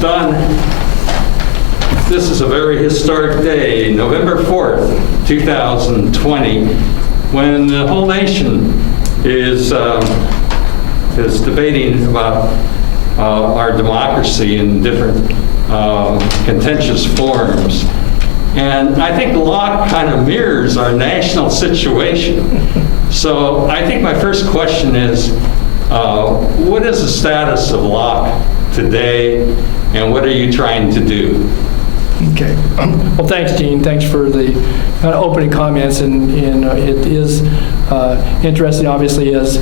done. This is a very historic day, November 4th, 2020, when the whole nation is debating about our democracy in different contentious forms. And I think Locke kind of mirrors our national situation. So I think my first question is, what is the status of Locke today, and what are you trying to do? Okay. Well, thanks, Gene. Thanks for the kind of opening comments. And it is interesting, obviously, as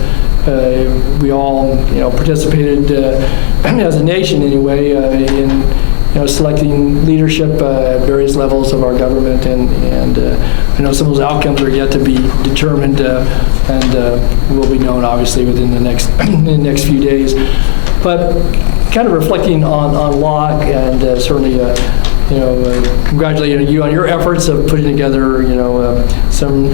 we all, participated as a nation anyway in selecting leadership at various levels of our government, and I know some of those outcomes are yet to be determined and will be known obviously within the next few days. But kind of reflecting on Locke, and certainly congratulating you on your efforts of putting together some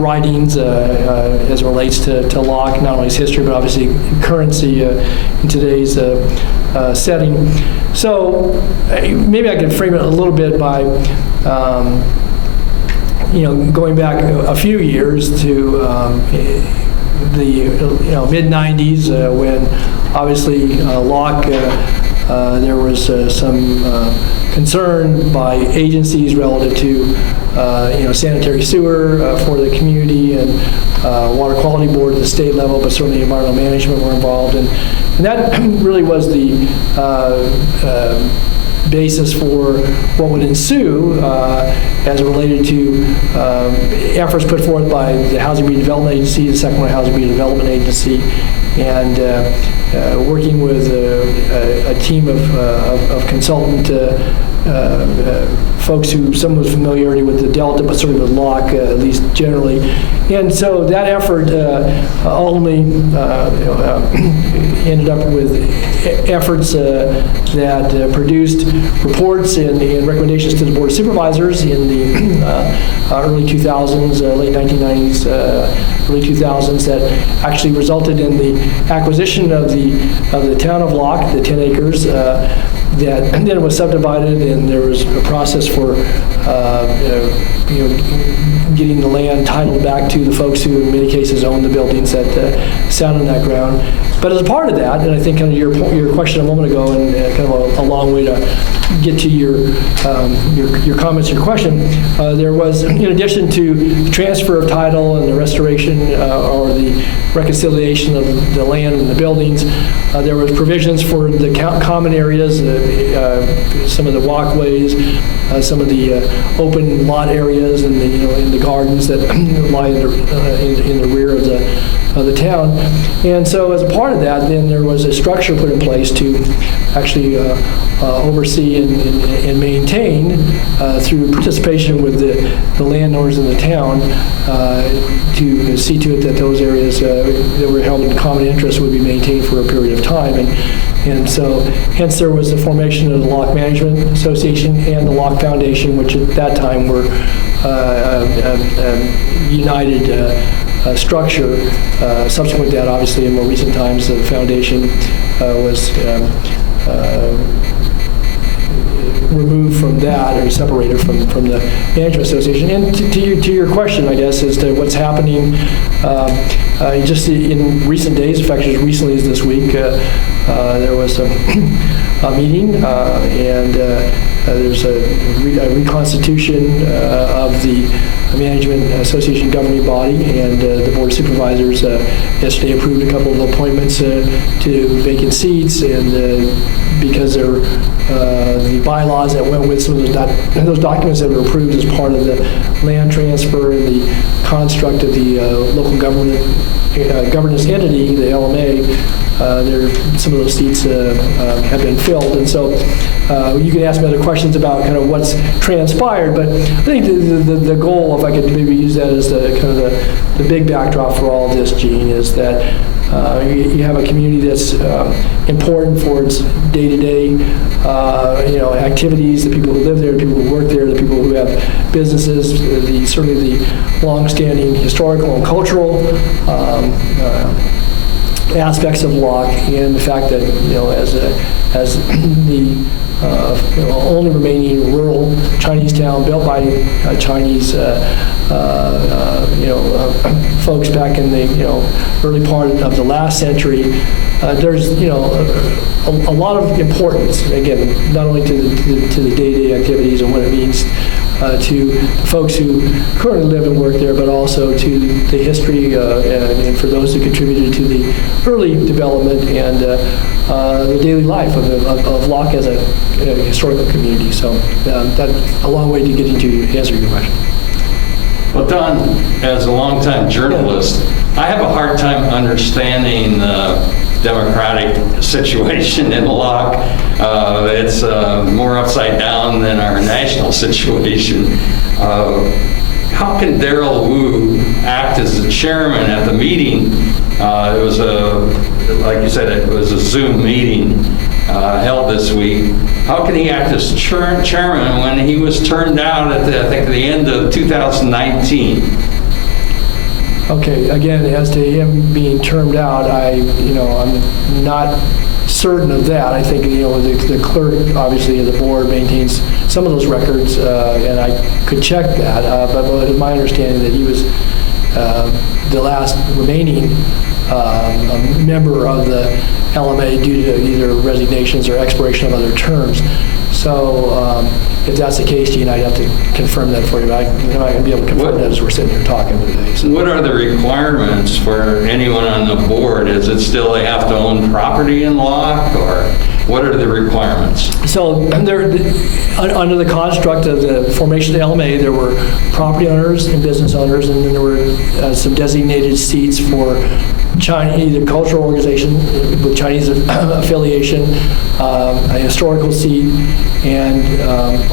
writings as it relates to Locke, not only his history but obviously currency in today's setting. So maybe I could frame it a little bit by going back a few years to the mid-90s when obviously Locke there was some concern by agencies relative to sanitary sewer for the community, and water quality board at the state level, but certainly environmental management were involved, and that really was the basis for what would ensue as it related to efforts put forth by the Housing Redevelopment Agency, the Sacramento Housing Redevelopment Agency, and working with a team of consultant folks who some with familiarity with the Delta, but certainly with Locke, at least generally. And so that effort ultimately ended up with efforts that produced reports and recommendations to the Board of Supervisors in the early 2000s, late 1990s, early 2000s, that actually resulted in the acquisition of the town of Locke, the 10 acres, that and then it was subdivided, and there was a process for getting the land titled back to the folks who in many cases owned the buildings that sat on that ground. But as a part of that, and I think kind of your question a moment ago, and kind of a long way to get to your comments, your question, there was, in addition to the transfer of title and the restoration or the reconciliation of the land and the buildings, there was provisions for the common areas, some of the walkways, some of the open lot areas, and in the gardens that lie in the rear of the town. And so as a part of that, then there was a structure put in place to actually oversee and maintain through participation with the landowners in the town to see to it that those areas that were held in common interest would be maintained for a period of time. And so hence there was the formation of the Locke Management Association and the Locke Foundation, which at that time were united structure. Subsequent to that, obviously, in more recent times, the foundation was removed from that, or separated from the Management Association. And to your question, I guess, as to what's happening just in recent days, in fact, as recently as this week, there was a meeting, and there's a reconstitution of the Management Association governing body, and the Board of Supervisors yesterday approved a couple of appointments to vacant seats, and because they're the bylaws that went with some of those documents that were approved as part of the land transfer and the construct of the local governance entity, the L.M.A., some of those seats have been filled. And so you can ask me other questions about kind of what's transpired, but I think the goal, if I could maybe use that as the kind of the big backdrop for all of this, Gene, is that you have a community that's important for its day-to-day activities, the people who live there, the people who work there, the people who have businesses, certainly the long-standing historical and cultural aspects of Locke and the fact that, as the only remaining rural Chinese town built by Chinese folks back in the early part of the last century, there's a lot of importance, again, not only to the day-to-day activities and what it means to folks who currently live and work there, but also to the history and for those who contributed to the early development and the daily life of Locke as a historical community. So that's a long way to getting to answer your question. Well, Don, as a longtime journalist, I have a hard time understanding the democratic situation in Locke. It's more upside down than our national situation. How can Darrell Wu act as the chairman at the meeting? It was like you said, it was a Zoom meeting held this week. How can he act as chairman when he was turned out at I think the end of 2019? Okay, again, as to him being termed out, I'm not certain of that. I think, the clerk, obviously, of the board maintains some of those records, and I could check that, but it's my understanding that he was the last remaining member of the L.M.A. due to either resignations or expiration of other terms. So if that's the case, Gene, I'd have to confirm that for you. I'm not going to be able to confirm that as we're sitting here talking today. So. What are the requirements for anyone on the board? Is it still they have to own property in Locke, or what are the requirements? So under the construct of the formation of L.M.A., there were property owners and business owners, and then there were some designated seats for either cultural organization with Chinese affiliation, a historical seat, and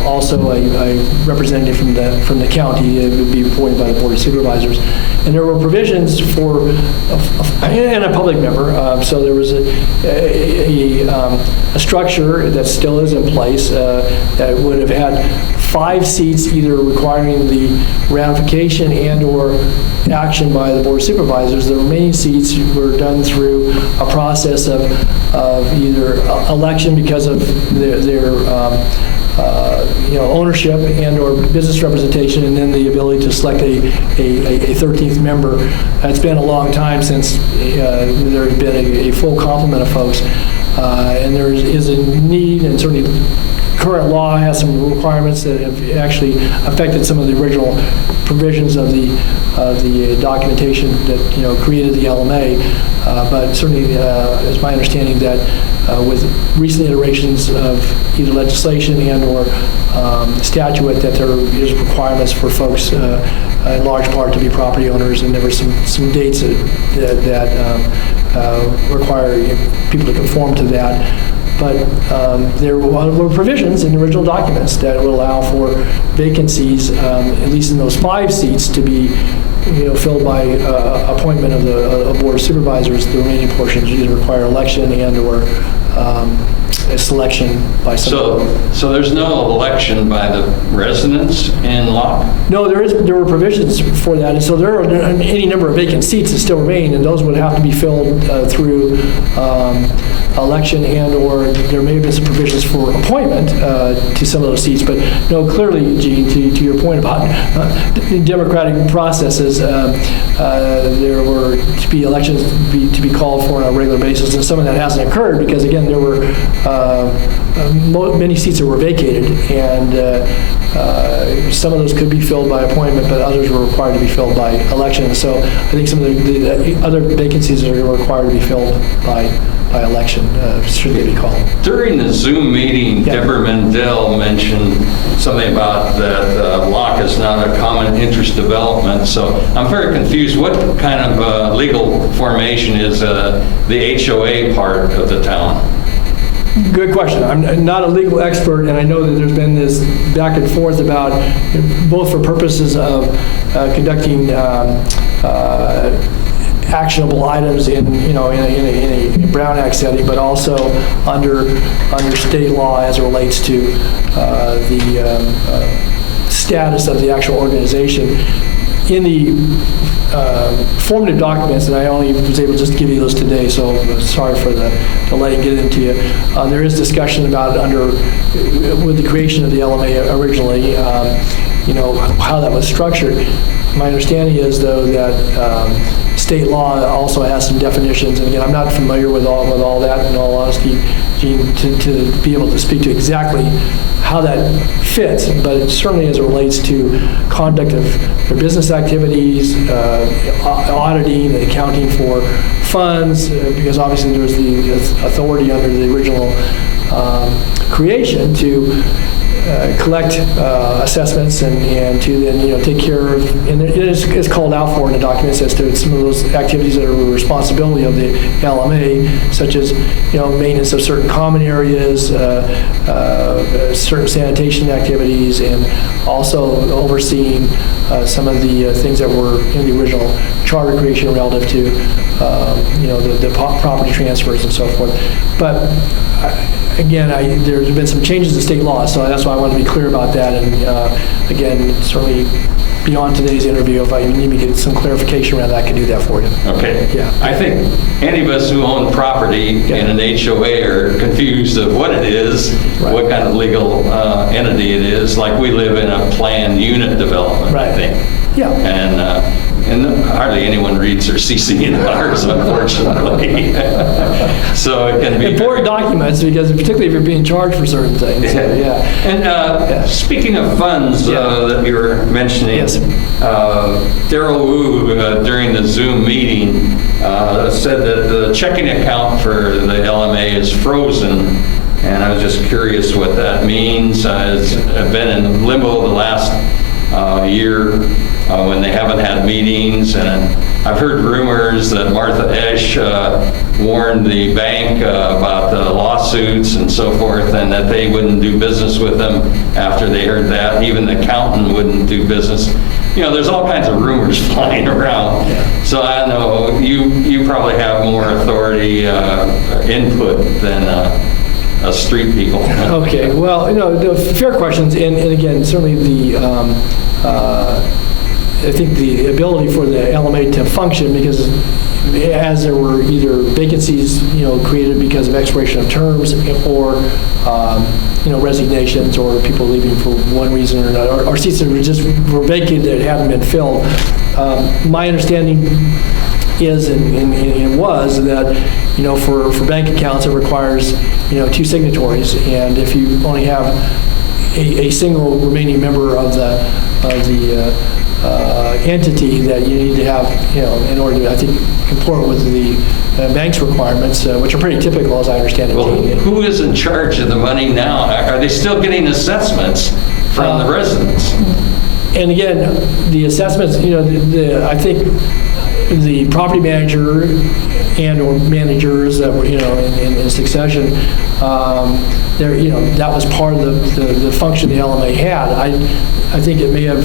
also a representative from the county. It would be appointed by the Board of Supervisors. And there were provisions for, and a public member, so there was a structure that still is in place that would have had 5 seats either requiring the ratification and or action by the Board of Supervisors. The remaining seats were done through a process of either election because of their ownership and or business representation, and then the ability to select a 13th member. It's been a long time since there has been a full complement of folks, and there is a need, and certainly current law has some requirements that have actually affected some of the original provisions of the documentation that created the L.M.A. But certainly, it's my understanding that with recent iterations of either legislation and or statute, that there is requirements for folks in large part to be property owners, and there were some dates that require people to conform to that. But there were provisions in the original documents that would allow for vacancies, at least in those 5 seats, to be filled by appointment of the Board of Supervisors. The remaining portions either require election and or a selection by some. So there's no election by the residents in Locke? No, there were provisions for that, and so there are any number of vacant seats that still remain, and those would have to be filled through election and or there may have been some provisions for appointment to some of those seats. But no, clearly, Gene, to your point about democratic processes, there were to be elections to be called for on a regular basis, and some of that hasn't occurred because, again, there were many seats that were vacated, and some of those could be filled by appointment, but others were required to be filled by election. So I think some of the other vacancies are required to be filled by election, should they be called. During the Zoom meeting, Deborah Mendel mentioned something about that Locke is not a common interest development. So I'm very confused. What kind of legal formation is the H.O.A. part of the town? Good question. I'm not a legal expert, and I know that there's been this back and forth about, both for purposes of conducting actionable items in a Brown Act setting, but also under state law as it relates to the status of the actual organization. in the formative documents, and I only was able just to give you those today, so sorry for the letting get into you. There is discussion about with the creation of the L.M.A. originally, how that was structured. My understanding is, though, that state law also has some definitions, and again, I'm not familiar with all that, in all honesty, Gene, to be able to speak to exactly how that fits, but it certainly as it relates to conduct of their business activities, auditing and accounting for funds, because obviously there was the authority under the original creation to collect assessments and to then take care of, and it is called out for in the documents as to some of those activities that are the responsibility of the L.M.A., such as maintenance of certain common areas, certain sanitation activities, and also overseeing some of the things that were in the original charter creation relative to the property transfers and so forth. But again, there's been some changes in state law, so that's why I want to be clear about that. And again, certainly beyond today's interview, if I need to get some clarification around that, I can do that for you. Okay. Yeah. I think any of us who own property in an H.O.A. are confused of what it is, Right. what kind of legal entity it is. Like we live in a planned unit development, Right. I think. Yeah. And hardly anyone reads their CC&Rs, unfortunately. So it can be Important documents, because particularly if you're being charged for certain things. So, yeah. And speaking of funds that you were mentioning, Yes. Daryl Wu, during the Zoom meeting, said that the checking account for the L.M.A. is frozen. And I was just curious what that means. I've been in limbo the last year when they haven't had meetings, and I've heard rumors that Martha Esch warned the bank about the lawsuits and so forth, and that they wouldn't do business with them after they heard that. Even the accountant wouldn't do business. There's all kinds of rumors flying around. So I know you probably have more authority input than street people. Okay, well, the fair questions, and again, certainly I think the ability for the L.M.A. to function, because as there were either vacancies, created because of expiration of terms, or resignations, or people leaving for one reason or another, or seats that were vacated that hadn't been filled. My understanding is and was that for bank accounts it requires 2 signatories, and if you only have a single remaining member of the entity, that you need to have in order to, I think, comport with the bank's requirements, which are pretty typical as I understand it. Well, who is in charge of the money now? Are they still getting assessments from the residents? And again, the assessments, I think the property manager and or managers that were in succession, that was part of the function the L.M.A. had. I think it may have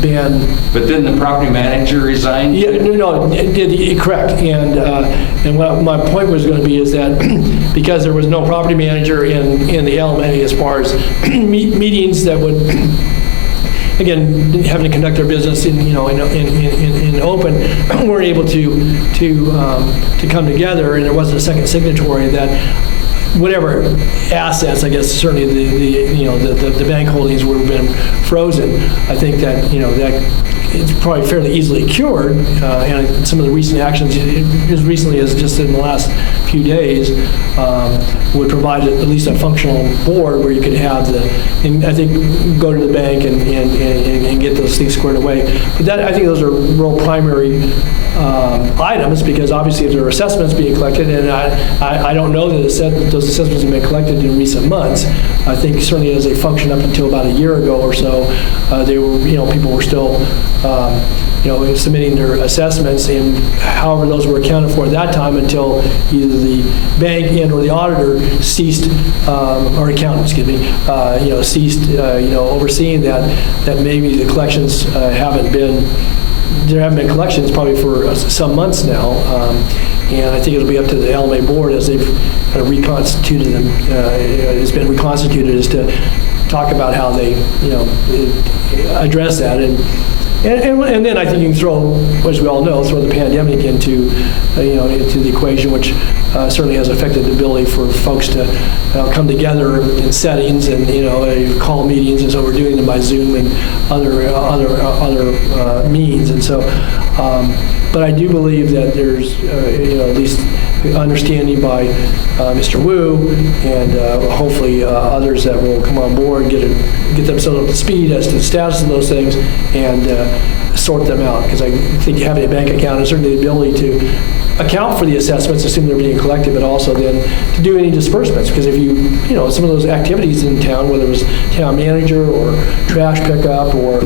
been. But didn't the property manager resign? Yeah, no, it did, correct. And what my point was going to be is that because there was no property manager in the L.M.A. as far as meetings that would, again, having to conduct their business in open, weren't able to come together, and there wasn't a second signatory, that whatever assets, I guess certainly the bank holdings would have been frozen. I think that that it's probably fairly easily cured, and some of the recent actions, as recently as just in the last few days, would provide at least a functional board where you could have and I think go to the bank and get those things squared away. But I think those are real primary items, because obviously if there are assessments being collected, and I don't know that those assessments have been collected in recent months. I think certainly as they functioned up until about a year ago or so, they were, people were still submitting their assessments, and however those were accounted for at that time until either the bank and or the auditor ceased, or accountant, excuse me, ceased, overseeing that maybe the collections there haven't been collections probably for some months now, and I think it'll be up to the L.M.A. board as they've kind of reconstituted them. It's been reconstituted as to talk about how they, address that. And And then I think you can throw, as we all know, throw the pandemic into the equation, which certainly has affected the ability for folks to come together in settings and call meetings, and so we're doing them by Zoom and other means. And so, but I do believe that there's at least understanding by Mr. Wu and hopefully others that will come on board, get themselves up to speed as to the status of those things and sort them out. Because I think having a bank account is certainly the ability to account for the assessments, assume they're being collected, but also then to do any disbursements. Because if some of those activities in town, whether it was town manager or trash pickup or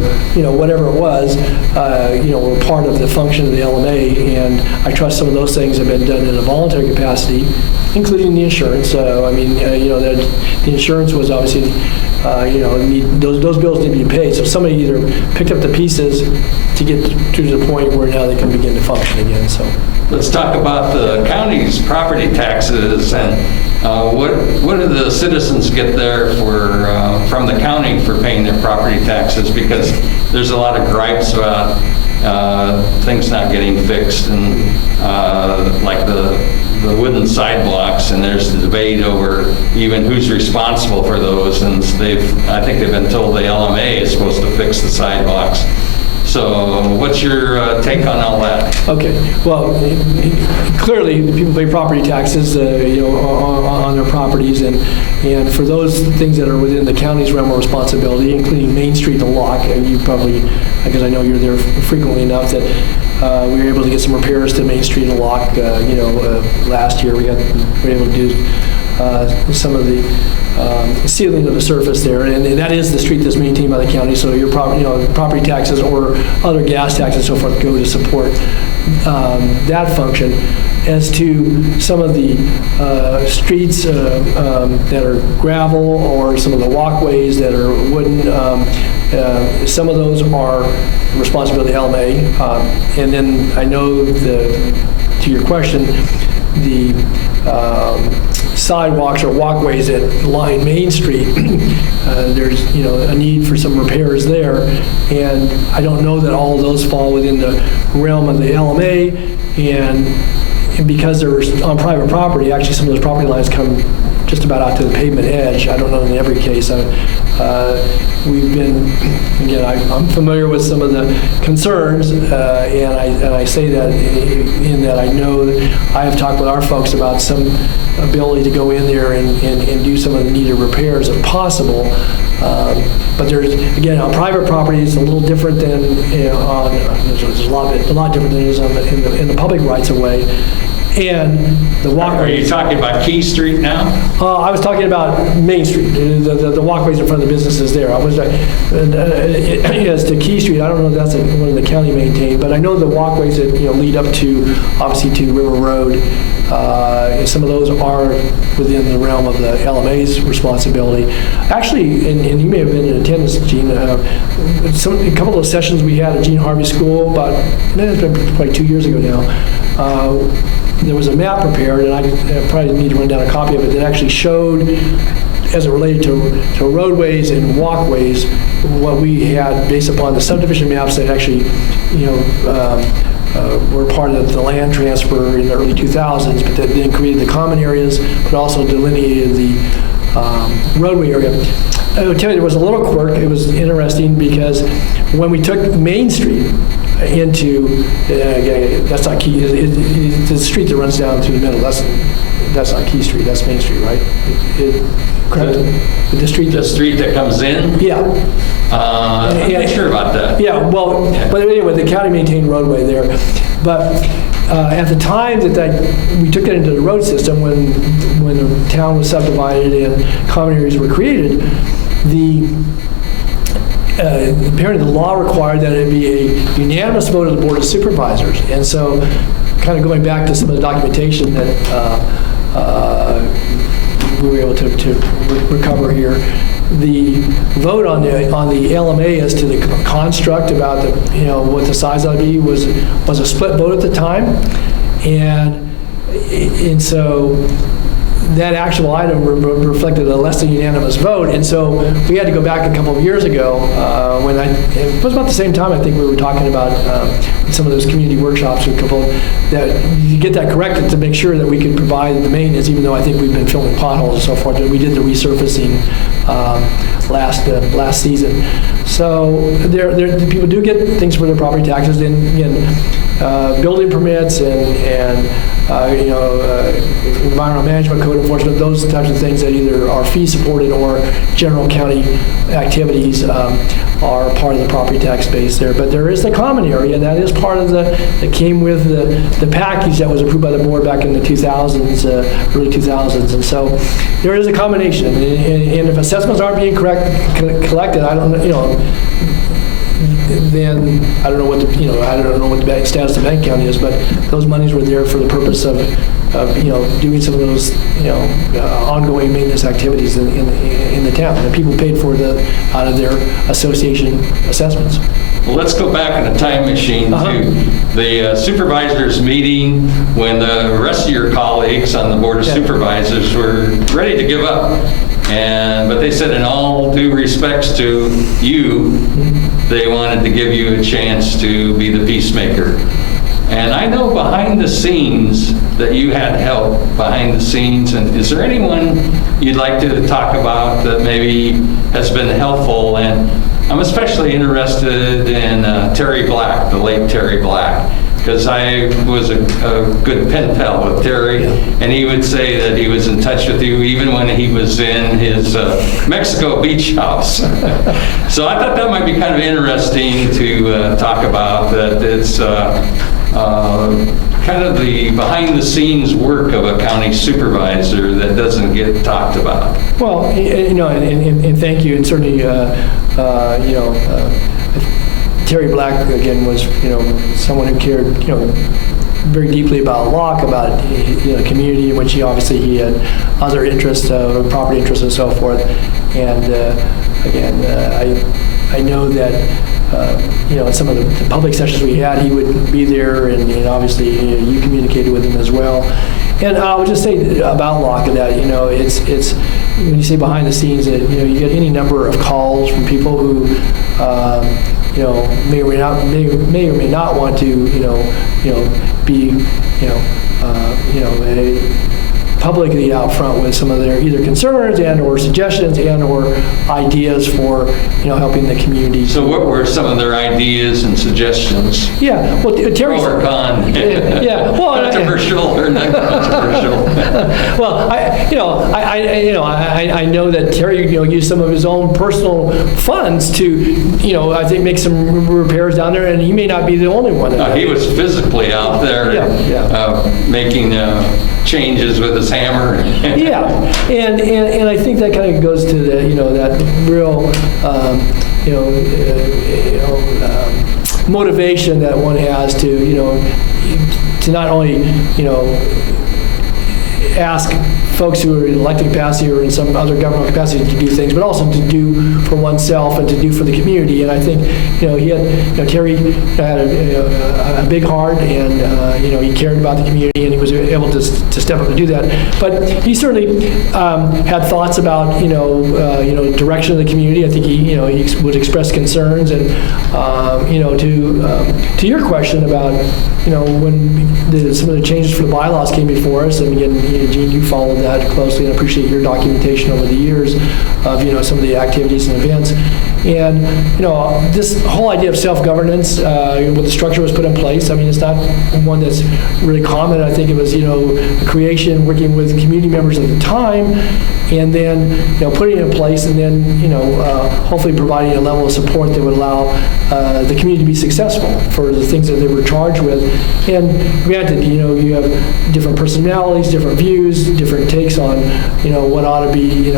whatever it was, were part of the function of the L.M.A. And I trust some of those things have been done in a voluntary capacity, including the insurance. That the insurance was obviously, those bills need to be paid. So somebody either picked up the pieces to get to the point where now they can begin to function again. So. Let's talk about the county's property taxes and what do the citizens get there from the county for paying their property taxes? Because there's a lot of gripes about things not getting fixed, and like the wooden sidewalks, and there's the debate over even who's responsible for those, and I think they've been told the L.M.A. is supposed to fix the sidewalks. So what's your take on all that? Okay. Well, clearly, the people pay property taxes, on their properties, and for those things that are within the county's realm of responsibility, including Main Street and Locke, and you probably, because I know you're there frequently enough, that we were able to get some repairs to Main Street and Locke. Last year we were able to do some of the sealing of the surface there, and that is the street that's maintained by the county. So your property taxes or other gas taxes and so forth go to support that function. As to some of the streets that are gravel or some of the walkways that are wooden, some of those are the responsibility of the L.M.A. And then I know to your question, the sidewalks or walkways that line Main Street, there's a need for some repairs there, and I don't know that all of those fall within the realm of the L.M.A. and because they're on private property, actually some of those property lines come just about out to the pavement edge. I don't know in every case. We've been, again, I'm familiar with some of the concerns, and I say that in that I know that I have talked with our folks about some ability to go in there and do some of the needed repairs if possible. But there's, again, on private property, it's a little different than there's a lot different than it is in the public rights of way. And the walkway. Are you talking about Key Street now? I was talking about Main Street, the walkways in front of the businesses there. I was as to Key Street, I don't know if that's one of the county maintained, but I know the walkways that lead up to, obviously, to River Road. Some of those are within the realm of the L.M.A.'s responsibility. Actually, and you may have been in attendance, Gene, a couple of those sessions we had at Gene Harvey School, it's been probably 2 years ago now. There was a map prepared, and I probably need to run down a copy of it, that actually showed, as it related to roadways and walkways, what we had based upon the subdivision maps that actually, were part of the land transfer in the early 2000s, but that then created the common areas, but also delineated the roadway area. I would tell you there was a little quirk. It was interesting because when we took Main Street into, that's not Key, it's the street that runs down through the middle. That's not Key Street, that's Main Street, right? Correct? The street that comes in? Yeah. I'm not sure about that. Yeah, well, but anyway, the county maintained roadway there. But at the time we took that into the road system, when the town was subdivided and common areas were created, apparently the law required that it be a unanimous vote of the Board of Supervisors. And so, kind of going back to some of the documentation that we were able to recover here, the vote on the L.M.A. as to the construct about what the size ought to be was a split vote at the time, and so that actual item reflected a less than unanimous vote, and so we had to go back a couple of years ago when it was about the same time I think we were talking about some of those community workshops with a couple that you get that corrected to make sure that we could provide the maintenance, even though I think we've been filling potholes and so forth. We did the resurfacing last season. So people do get things for their property taxes, and again, building permits and environmental management, code enforcement, those types of things that either are fee supported or general county activities are part of the property tax base there. But there is the common area, and that is part of that came with the package that was approved by the board back in the 2000s, early 2000s. And so there is a combination. And if assessments aren't being collected, I don't then I don't know what the status of Bank County is, but those monies were there for the purpose of doing some of those ongoing maintenance activities in the town, and people paid for out of their association assessments. Well, let's go back in a time machine to the supervisors meeting when the rest of your colleagues on the Board of Supervisors were ready to give up. But they said in all due respects to you, they wanted to give you a chance to be the peacemaker. And I know behind the scenes that you had help behind the scenes. And is there anyone you'd like to talk about that maybe has been helpful? And I'm especially interested in Terry Black, the late Terry Black, because I was a good pen pal with Terry, and he would say that he was in touch with you even when he was in his Mexico Beach house. So I thought that might be kind of interesting to talk about, that it's kind of the behind-the-scenes work of a county supervisor that doesn't get talked about. Well, and thank you, and certainly, Terry Black, again, was, someone who cared, very deeply about Locke, about, community, in which he had other interests, property interests and so forth. And again, I know that, in some of the public sessions we had, he would be there, and obviously you communicated with him as well. And I would just say about Locke that, it's when you say behind the scenes, that, you get any number of calls from people who, may or may not want to, be, publicly out front with some of their either concerns and or suggestions and or ideas for, helping the community. So what were some of their ideas and suggestions? Yeah, well, Terry. Pro or con? Yeah, well, controversial or not controversial? Well, I know that Terry, used some of his own personal funds to, I think make some repairs down there, and he may not be the only one. He was physically out there making changes with his hammer. Yeah, and I think that kind of goes to the, that real, motivation that one has to, to not only, ask folks who are in elected capacity or in some other governmental capacity to do things, but also to do for oneself and to do for the community. And I think, Terry had a big heart, and, he cared about the community, and he was able to step up and do that. But he certainly had thoughts about, direction of the community. I think he would express concerns, and, to your question about, when some of the changes for the bylaws came before us, and again, Gene, you followed that closely, and I appreciate your documentation over the years of, some of the activities and events. And, this whole idea of self-governance, with the structure was put in place, it's not one that's really common. I think it was, the creation, working with community members at the time, and then, putting it in place, and then, hopefully providing a level of support that would allow the community to be successful for the things that they were charged with. And granted, you have different personalities, different views, different takes on, what ought to be,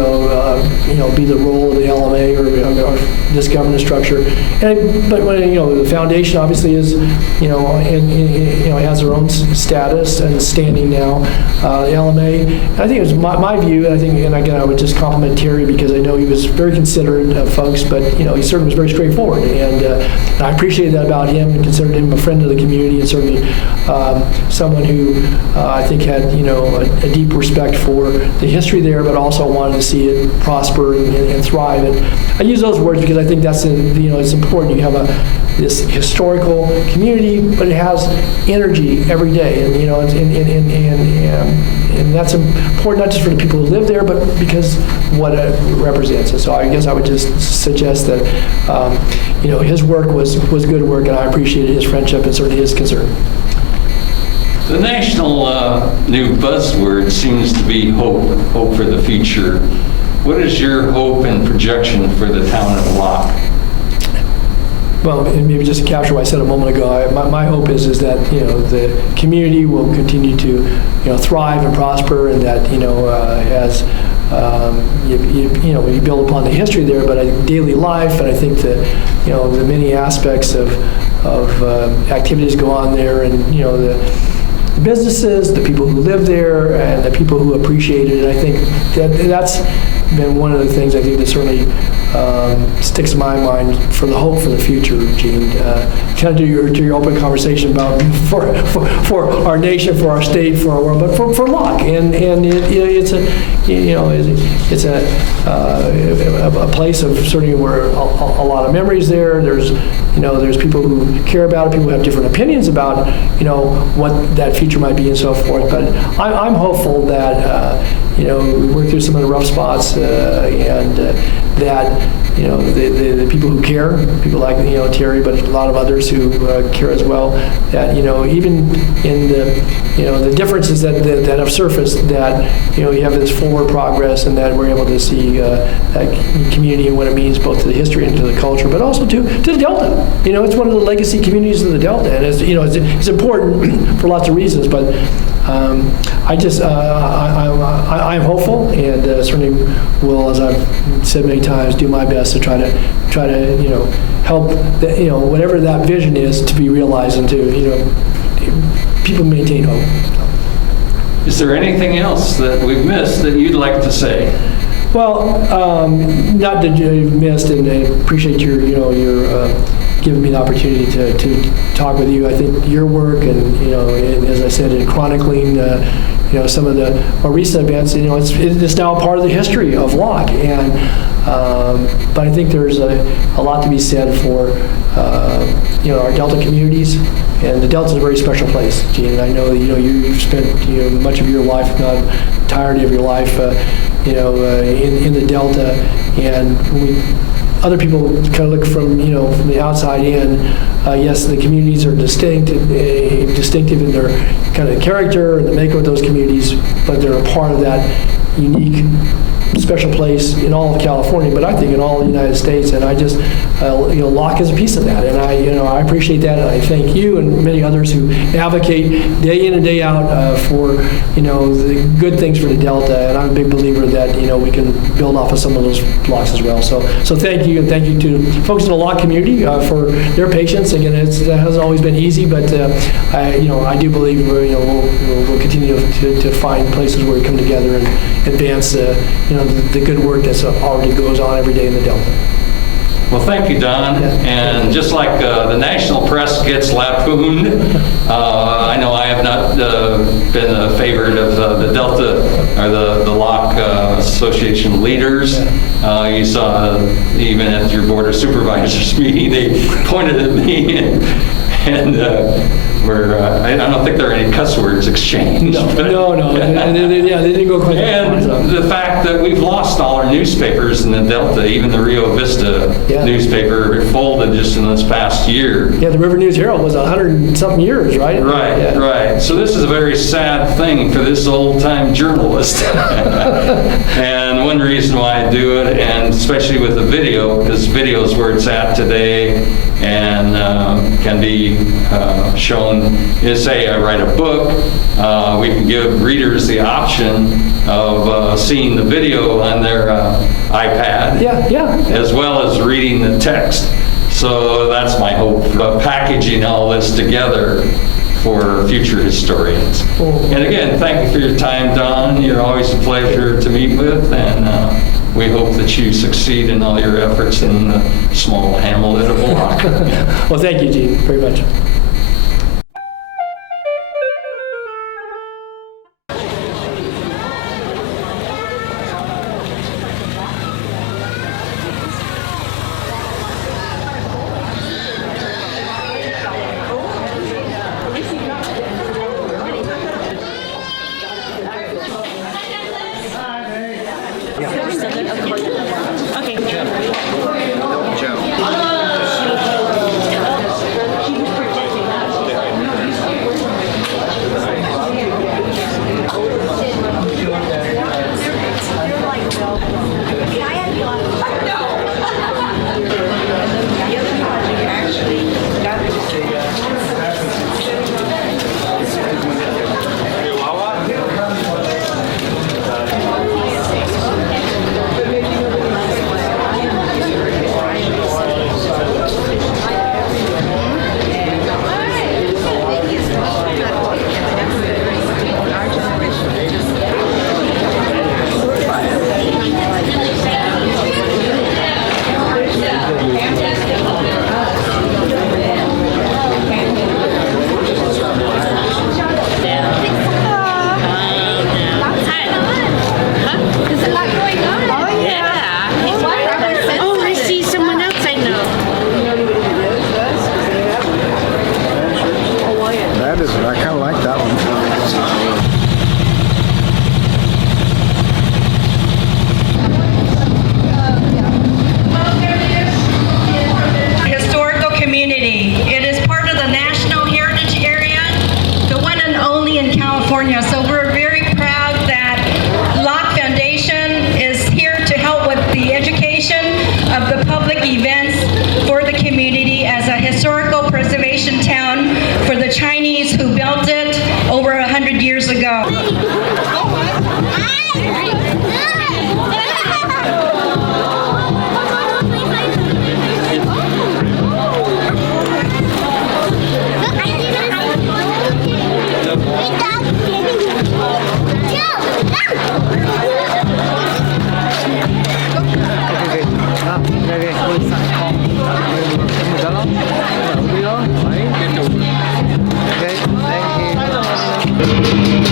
be the role of the L.M.A. or this governance structure. But when, the foundation obviously is, has their own status and standing now, the L.M.A. And I think it was my view, and I think, and again, I would just compliment Terry, because I know he was very considerate of folks, but, he certainly was very straightforward. And I appreciated that about him, and considered him a friend of the community, and certainly someone who I think had, a deep respect for the history there, but also wanted to see it prosper and thrive. And I use those words because I think that's it's important. You have this historical community, but it has energy every day, and and that's important not just for the people who live there, but because what it represents. And so I guess I would just suggest that his work was good work, and I appreciated his friendship and certainly his concern. The national new buzzword seems to be hope for the future. What is your hope and projection for the town of Locke? Well, and maybe just to capture what I said a moment ago, my hope is that the community will continue to thrive and prosper, and that as you build upon the history there, but daily life, and I think that the many aspects of activities go on there, and the businesses, the people who live there, and the people who appreciate it. And I think that's been one of the things I think that certainly sticks in my mind for the hope for the future, Gene. Kind of to your open conversation about for our nation, for our state, for our world, but for Locke, and it's a place of certainly where a lot of memories there. There's people who care about it, people who have different opinions about what that future might be and so forth. But I'm hopeful that we work through some of the rough spots, and that the people who care, people like Terry, but a lot of others who care as well, that even in the differences that have surfaced, that you have this forward progress, and that we're able to see that community and what it means both to the history and to the culture, but also to the Delta. It's one of the legacy communities of the Delta, and it's important for lots of reasons, but I'm hopeful, and certainly will, as I've said many times, do my best to try to help whatever that vision is to be realized, and to people maintain hope. Is there anything else that we've missed that you'd like to say? Well, not that you've missed, and I appreciate your giving me the opportunity to talk with you. I think your work, and as I said, in chronicling some of the more recent events, it's now a part of the history of Locke, and but I think there's a lot to be said for our Delta communities, and the Delta is a very special place, Gene. And I know you've spent much of your life, if not entirety of your life, in the Delta, and other people kind of look from the outside in. Yes, the communities are distinctive in their kind of character and the makeup of those communities, but they're a part of that unique, special place in all of California, but I think in all of the United States. And I just, Locke is a piece of that, and I appreciate that, and I thank you and many others who advocate day in and day out for the good things for the Delta. And I'm a big believer that we can build off of some of those blocks as well. So thank you, and thank you to folks in the Locke community for their patience. Again, it hasn't always been easy, but I do believe we'll continue to find places where we come together and advance the good work that already goes on every day in the Delta. Well, thank you, Don. Yeah. And just like the national press gets lampooned, I know I have not been a favorite of the Delta or the Locke Association leaders. You saw even at your Board of Supervisors meeting, they pointed at me and I don't think there are any cuss words exchanged. No. They didn't go quite that far. And the fact that we've lost all our newspapers in the Delta, even the Rio Vista newspaper, it folded just in this past year. Yeah, the River News Herald was 100-something years, right? Right. So this is a very sad thing for this old-time journalist. And one reason why I do it, and especially with the video, because video is where it's at today, and can be shown. Is say I write a book, we can give readers the option of seeing the video on their iPad, as well as reading the text. So that's my hope, packaging all this together for future historians. And again, thank you for your time, Don. You're always a pleasure to meet with, and we hope that you succeed in all your efforts in the small hamlet of Locke. Well, thank you, Gene, very much. So we're very proud that Locke Foundation is here to help with the education of the public events for the community as a historical preservation town for the Chinese who built it over 100 years ago. Okay, thank you.